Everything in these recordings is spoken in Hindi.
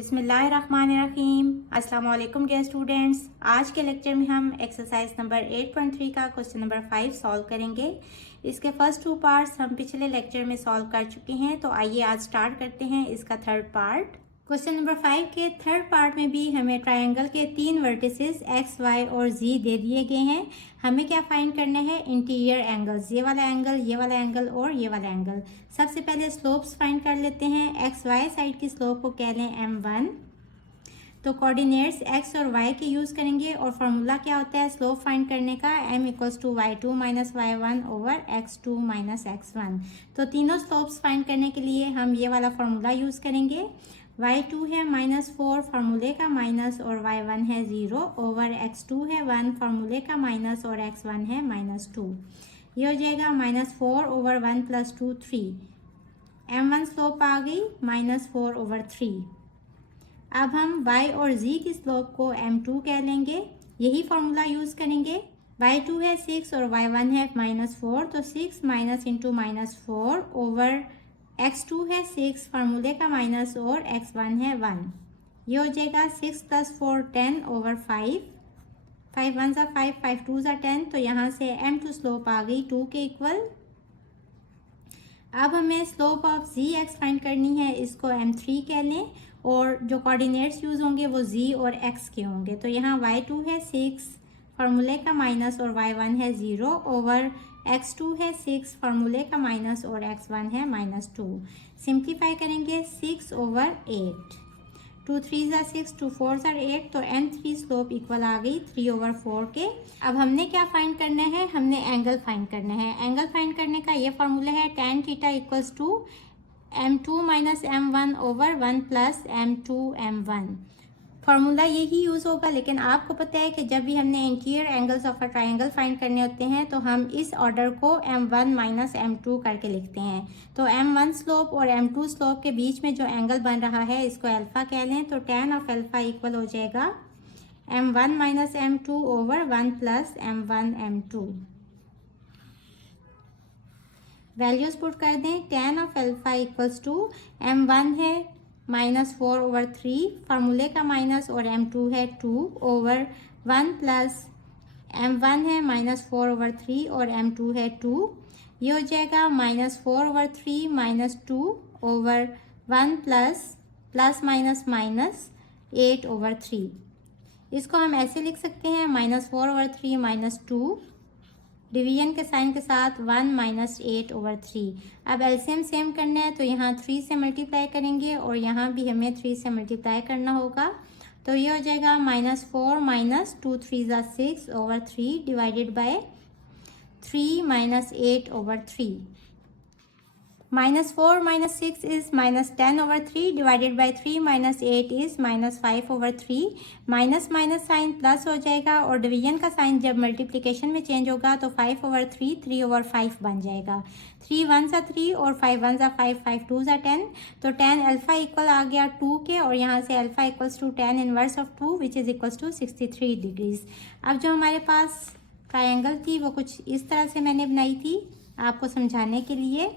बिस्मिल्लाहिर्रहमानिर्रहीम। अस्सलाम वालेकुम डियर स्टूडेंट्स। आज के लेक्चर में हम एक्सरसाइज नंबर 8.3 का क्वेश्चन नंबर 5 सॉल्व करेंगे। इसके फर्स्ट 2 पार्ट्स हम पिछले लेक्चर में सॉल्व कर चुके हैं, तो आइए आज स्टार्ट करते हैं इसका थर्ड पार्ट। क्वेश्चन नंबर 5 के थर्ड पार्ट में भी हमें ट्रायंगल के 3 वर्टिसेस एक्स, वाई और जी दे दिए गए हैं। हमें क्या फाइंड करना है? इंटीरियर एंगल्स, ये वाला एंगल, ये वाला एंगल और ये वाला एंगल। सबसे पहले स्लोप्स फाइंड कर लेते हैं। एक्स वाई साइड की स्लोप को कह लें m1। तो कोऑर्डिनेट्स एक्स और वाई के यूज़ करेंगे और फार्मूला क्या होता है स्लोप फाइंड करने का? m = y2 - y1 / x2 - x1। तो तीनों स्लोप्स फाइंड करने के लिए हम ये वाला फार्मूला यूज़ करेंगे। y2 है -4 फार्मूले का माइनस और y1 है 0 / x2 है 1 फार्मूले का माइनस और x1 है -2। ये हो जाएगा -4 / 1 + 2 3। m1 स्लोप आ गई -4 / 3। अब हम y और z की स्लोप को m2 कह लेंगे, यही फार्मूला यूज़ करेंगे। y2 है 6 और y1 है -4, तो 6 - × -4 / x2 है 6 फार्मूले का माइनस और x1 है 1। ये हो जाएगा 6 + 4 10 / 5। 5 1 = 5, 5 2 = 10। तो यहाँ से m2 स्लोप आ गई 2 के इक्वल। अब हमें slope of g x find करनी है, इसको m3 कह लें और जो कोऑर्डिनेट्स यूज़ होंगे वो z और x के होंगे। तो यहाँ y2 है 6 फार्मूले का माइनस और y1 है 0 / x2 है 6 फार्मूले का माइनस और x1 है -2। सिंप्लीफाई करेंगे 6 / 8। 2 3 = 6, 2 4 = 8। तो m3 स्लोप इक्वल आ गई 3 / 4 के। अब हमने क्या फाइंड करना है? हमने एंगल फाइंड करना है। एंगल फाइंड करने का ये फार्मूला है tan θ = m2 - m1 / 1 + m2 m1। Formula यही यूज़ होगा, लेकिन आपको पता है कि जब भी हमने interior angles of a triangle find करने होते हैं तो हम इस ऑर्डर को m1 - m2 करके लिखते हैं। तो m1 स्लोप और m2 स्लोप के बीच में जो एंगल बन रहा है इसको अल्फ़ा कह लें। तो tan ऑफ अल्फ़ा इक्वल हो जाएगा m1 - m2 / 1 + m1 m2। Values put कर दें। tan ऑफ अल्फ़ा = m1 है -4 / 3 फार्मूले का माइनस और m2 है 2 / 1 + m1 है -4 / 3 और m2 है 2। ये हो जाएगा -4 / 3 - 2 / 1 + ±8 / 3। इसको हम ऐसे लिख सकते हैं -4 / 3 - 2 डिवीजन के साइन के साथ 1 - 8 / 3। अब एलसीएम सेम करना है तो यहाँ 3 से मल्टीप्लाई करेंगे और यहाँ भी हमें 3 से मल्टीप्लाई करना होगा। तो ये हो जाएगा -4 - 2 3 = 6 / 3 divided by 3 - 8 / 3। -4 - 6 is -10 / 3 divided by 3 - 8 is -5 / 3। Minus minus sign plus हो जाएगा और डिवीजन का साइन जब मल्टीप्लिकेशन में चेंज होगा तो 5 / 3 3 / 5 बन जाएगा। 3 1 = 3 और 5 1 = 5, 5 2 = 10। तो tan अल्फ़ा इक्वल आ गया 2 के और यहाँ से alpha = tan inverse of 2 which is equal to 63 degrees. अब जो हमारे पास ट्रायंगल थी वो कुछ इस तरह से मैंने बनाई थी आपको समझाने के लिए।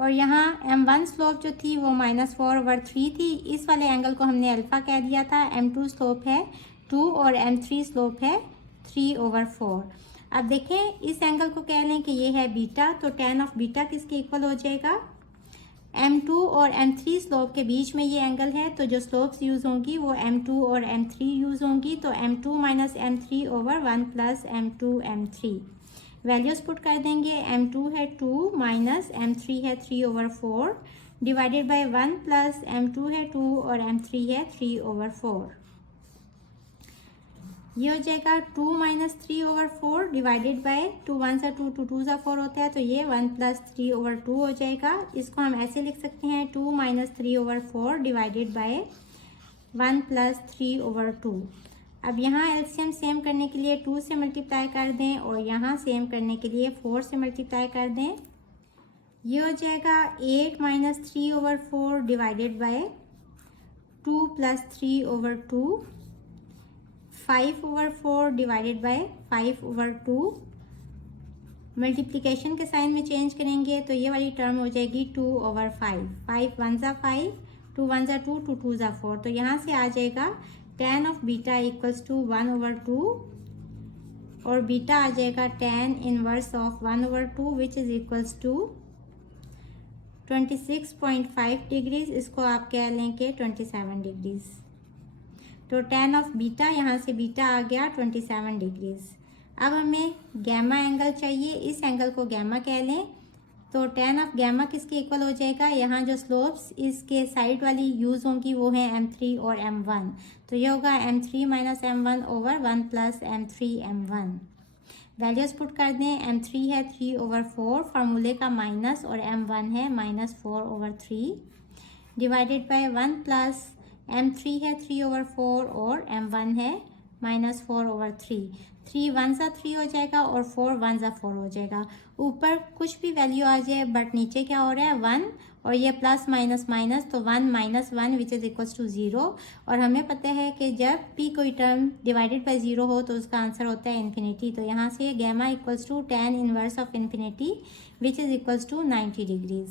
और यहाँ m1 स्लोप जो थी वो -4 / 3 थी। इस वाले एंगल को हमने अल्फ़ा कह दिया था। m2 स्लोप है 2 और m3 स्लोप है 3 / 4। अब देखें इस एंगल को कह लें कि ये है बीटा। तो tan ऑफ बीटा किसके इक्वल हो जाएगा? m2 और m3 स्लोप के बीच में ये एंगल है, तो जो स्लोप्स यूज़ होंगी वो m2 और m3 यूज़ होंगी। तो m2 - m3 / 1 + m2 m3। Values put कर देंगे। m2 है 2 -m3 है 3 / 4 डिवाइडेड बाय 1 + m2 है 2 और m3 है 3 / 4। ये हो जाएगा 2 - 3 / 4 डिवाइडेड बाय 2 1 = 2, 2 2 = 4 होता है, तो ये 1 + 3 / 2 हो जाएगा। इसको हम ऐसे लिख सकते हैं 2 - 3 / 4 डिवाइडेड बाय 1 + 3 / 2। अब यहाँ एलसीएम सेम करने के लिए 2 से मल्टीप्लाई कर दें और यहाँ सेम करने के लिए 4 से मल्टीप्लाई कर दें। ये हो जाएगा 8 - 3 / 4 divided by 2 + 3 / 2। 5 / 4 divided by 5 / 2। Multiplication के साइन में चेंज करेंगे तो ये वाली टर्म हो जाएगी 2 / 5। 5 1 = 5, 2 1 ज़ा 2, 2 2 ज़ा 4। तो यहाँ से आ जाएगा tan of beta equals to 1/2 और बीटा आ जाएगा tan inverse of 1/2 which is equals to 26.5 degrees. इसको आप कह लें कि 27 डिग्रीज। तो tan ऑफ बीटा, यहाँ से बीटा आ गया 27 डिग्रीज। अब हमें गैमा एंगल चाहिए, इस एंगल को गैमा कह लें। तो tan ऑफ गैमा किसके इक्वल हो जाएगा, यहाँ जो स्लोप्स इसके साइड वाली यूज़ होंगी वो है m3 और m1। तो ये होगा m3 minus m1 over 1 plus m3 m1। Values put कर दें, m3 है 3/4 फार्मूले का माइनस, और m1 है -4/3 डिवाइडेड बाय 1 प्लस m3 है 3/4 और m1 है -4/3। 3 1 ज़ा 3 हो जाएगा और 4 1 ज़ा 4 हो जाएगा। ऊपर कुछ भी वैल्यू आ जाए बट नीचे क्या हो रहा है 1, और ये प्लस माइनस माइनस, तो 1 - 1 विच इज़ इक्वल्स टू 0। और हमें पता है कि जब p कोई टर्म डिवाइडेड बाय 0 हो तो उसका आंसर होता है इन्फिनिटी। तो यहाँ से gamma equals to tan inverse of infinity which is equals to 90 degrees.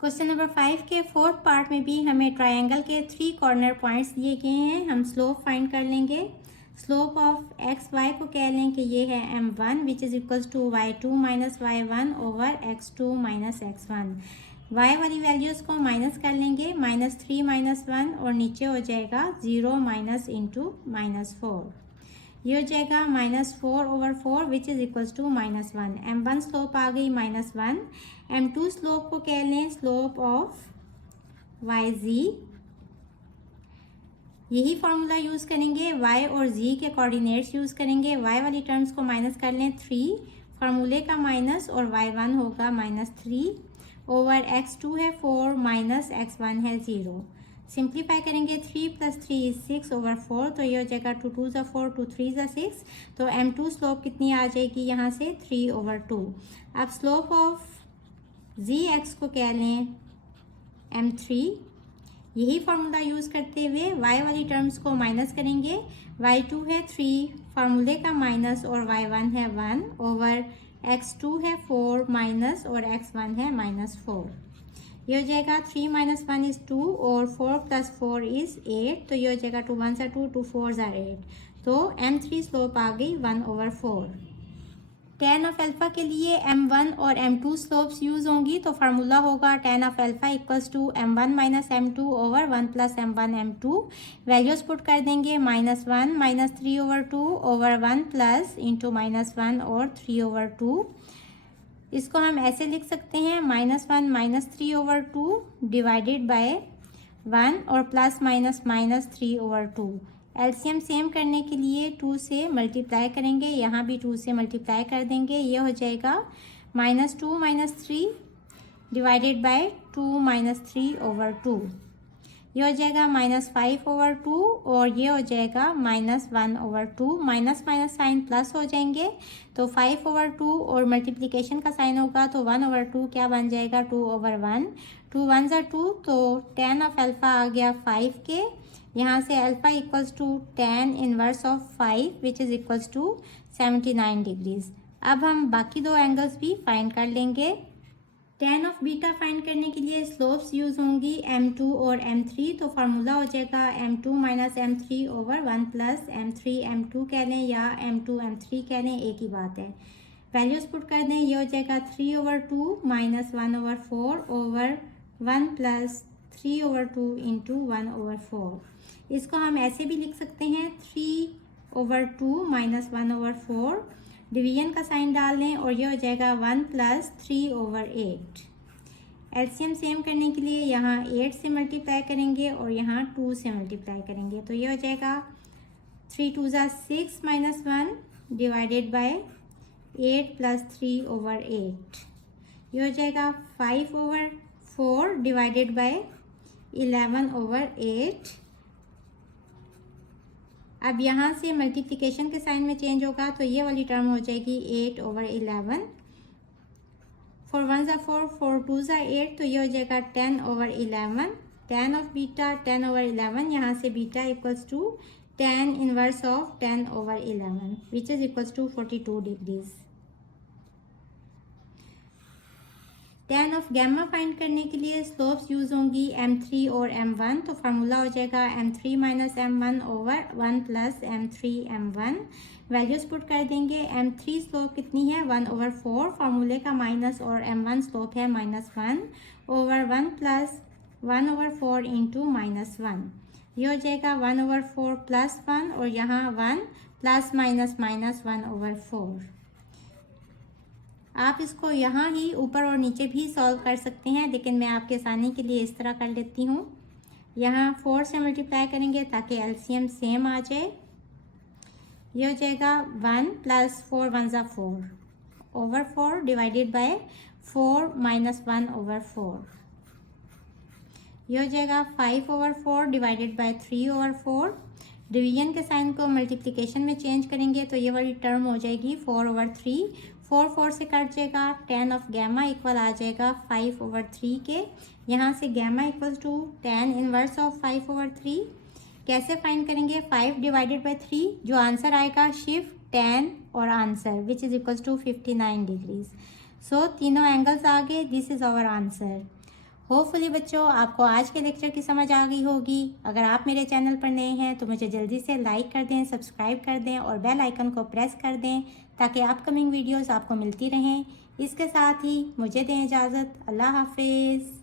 Question number 5 के फोर्थ पार्ट में भी हमें ट्रायंगल के 3 कॉर्नर पॉइंट्स दिए गए हैं। हम स्लोप फाइंड कर लेंगे। स्लोप ऑफ एक्स वाई को कह लें कि ये है m1 which is equals to y2 minus y1 over x2 minus x1। y वाली वैल्यूज़ को माइनस कर लेंगे, -3 - 1 और नीचे हो जाएगा 0 माइनस इंटू -4। ये हो जाएगा -4/4 which is equals to -1। m1 slope आ गई -1। m2 स्लोप को कह लें स्लोप ऑफ yz। यही फॉर्मूला यूज़ करेंगे, y और z के कोऑर्डिनेट्स यूज़ करेंगे। y वाली टर्म्स को माइनस कर लें 3, फार्मूले का माइनस, और y1 होगा -3 ओवर x2 है 4 माइनस x1 है 0। सिंप्लीफाई करेंगे 3 + 3 इज 6/4। तो ये हो जाएगा 2 2 ज़ा 4, 2 3 ज़ा 6। तो m2 स्लोप कितनी आ जाएगी यहाँ से 3/2। अब स्लोप ऑफ zx को कह लें m3। यही फार्मूला यूज़ करते हुए y वाली टर्म्स को माइनस करेंगे। y2 है 3, फार्मूले का माइनस, और y1 है 1 ओवर x2 है 4 माइनस, और x1 है -4। ये हो जाएगा 3 - 1 इज़ 2 और 4 + 4 इज़ 8। तो ये हो जाएगा 2 1 ज़ा 2, 2 4 ज़ा 8। तो m3 स्लोप आ गई 1/4। tan ऑफ अल्फा के लिए m1 और m2 स्लोप्स यूज़ होंगी। तो फार्मूला होगा tan of alpha equals to m1 minus m2 over 1 plus m1 m2। Values put कर देंगे, -1 -3/2 ओवर 1 प्लस इंटू -1 और 3/2। इसको हम ऐसे लिख सकते हैं -1 -3/2 डिवाइडेड बाय 1 और प्लस -3/2। एलसीएम सेम करने के लिए 2 से मल्टीप्लाई करेंगे, यहाँ भी 2 से मल्टीप्लाई कर देंगे। ये हो जाएगा -2 - 3 डिवाइडेड बाय 2 - 3/2। ये हो जाएगा -5/2 और ये हो जाएगा -1/2। माइनस माइनस साइन प्लस हो जाएंगे, तो 5/2 और मल्टीप्लिकेशन का साइन होगा तो 1/2 क्या बन जाएगा 2/1। 2 1 ज़ा 2, तो tan ऑफ अल्फा आ गया 5 के। यहाँ से alpha equals to tan inverse of 5 which is equals to 79 degrees. अब हम बाकी दो एंगल्स भी फाइंड कर लेंगे। tan ऑफ बीटा फाइंड करने के लिए स्लोप्स यूज़ होंगी m2 और m3। तो फार्मूला हो जाएगा m2 minus m3 over 1 plus m3 m2 कह लें या m2 m3 कह लें, एक ही बात है। वैल्यूज पुट कर दें, ये हो जाएगा 3/2 माइनस 1/4 ओवर 1 प्लस 3/2 इंटू 1/4। इसको हम ऐसे भी लिख सकते हैं 3/2 माइनस 1/4, डिवीजन का साइन डाल लें और ये हो जाएगा 1 प्लस 3/8। एलसीएम सेम करने के लिए यहाँ 8 से मल्टीप्लाई करेंगे और यहाँ 2 से मल्टीप्लाई करेंगे, तो ये हो जाएगा 3 2 ज़ा 6 माइनस 1 डिवाइडेड बाय 8 प्लस 3/8। ये हो जाएगा 5/4 डिवाइडेड बाय 11/8। अब यहाँ से मल्टीप्लिकेशन के साइन में चेंज होगा तो ये वाली टर्म हो जाएगी 8/11। 4 1 ज़ा 4, 4 2 ज़ा 8, तो ये हो जाएगा 10/11। tan ऑफ बीटा 10/11, यहाँ से beta equals to tan inverse of 10/11 which is equals to 42 degrees. tan of gamma find करने के लिए स्लोप्स यूज होंगी m3 और m1, तो फार्मूला हो जाएगा m3 minus m1 over 1 plus m3 m1। Values put कर देंगे। m3 स्लोप कितनी है 1/4, फार्मूले का माइनस, और m1 स्लोप है -1 ओवर 1 प्लस 1/4 इंटू -1। ये हो जाएगा 1/4 प्लस 1, और यहाँ 1 प्लस माइनस माइनस 1/4। आप इसको यहाँ ही ऊपर और नीचे भी सॉल्व कर सकते हैं, लेकिन मैं आपके आसानी के लिए इस तरह कर लेती हूँ। यहाँ 4 से मल्टीप्लाई करेंगे ताकि एलसीएम सेम आ जाए। ये हो जाएगा 1 प्लस 4 1 ज़ा 4 ओवर 4 डिवाइडेड बाय 4 माइनस 1/4। ये हो जाएगा 5/4 डिवाइडेड बाय 3/4। डिवीजन के साइन को मल्टीप्लिकेशन में चेंज करेंगे तो ये वाली टर्म हो जाएगी 4/3। 4 से कट जाएगा। tan ऑफ गैमा इक्वल आ जाएगा 5/3 के। यहाँ से gamma equal to tan inverse of 5/3। कैसे फाइंड करेंगे? 5 डिवाइडेड बाई 3, जो आंसर आएगा शिफ्ट tan और answer which is equals to 59 degrees. So तीनों एंगल्स आ गए। This is our answer. Hopefully बच्चों आपको आज के लेक्चर की समझ आ गई होगी। अगर आप मेरे चैनल पर नए हैं तो मुझे जल्दी से लाइक कर दें, सब्सक्राइब कर दें और बेल आइकन को प्रेस कर दें ताकि अपकमिंग वीडियोस आपको मिलती रहें। इसके साथ ही मुझे दें इजाज़त। अल्लाह हाफिज़।